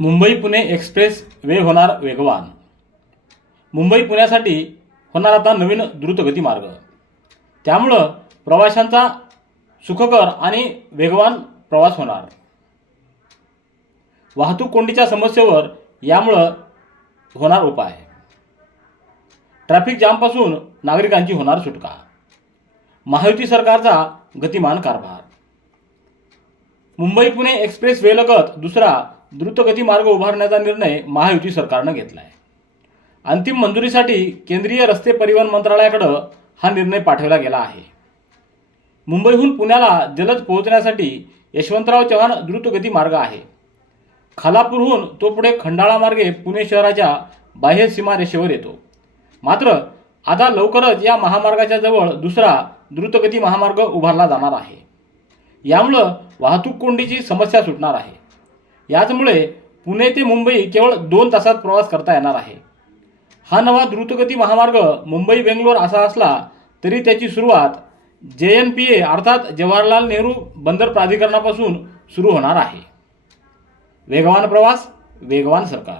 Mumbai Pune express way होणार वेगवान. मुंबई पुण्यासाठी होणार आता नवीन द्रुतगती मार्ग. त्यामुळं प्रवाशांचा सुखकर आणि वेगवान प्रवास होणार. वाहतूक कोंडीच्या समस्येवर यामुळं होणार उपाय. ट्रॅफिक जामपासून नागरिकांची होणार सुटका. महायुती सरकारचा गतिमान कारभार. मुंबई पुणे एक्सप्रेस वेलगत दुसरा द्रुतगती मार्ग उभारण्याचा निर्णय महायुती सरकारनं घेतला आहे अंतिम मंजुरीसाठी केंद्रीय रस्ते परिवहन मंत्रालयाकडं हा निर्णय पाठवला गेला आहे. मुंबईहून पुण्याला जलद पोहोचण्यासाठी यशवंतराव चव्हाण द्रुतगती मार्ग आहे. खालापूरहून तो पुढे खंडाळा मार्गे पुणे शहराच्या बाह्य सीमारेषेवर येतो. मात्र आता लवकरच या महामार्गाच्या जवळ दुसरा द्रुतगती महामार्ग उभारला जाणार आहे. यामुळं वाहतूक कोंडीची समस्या सुटणार आहे. याचमुळे पुणे ते मुंबई केवळ दोन तासात प्रवास करता येणार आहे. हा नवा द्रुतगती महामार्ग मुंबई बेंगलोर असा असला तरी त्याची सुरुवात जे एन पी ए अर्थात जवाहरलाल नेहरू बंदर प्राधिकरणापासून सुरू होणार आहे. वेगवान प्रवास वेगवान सरकार.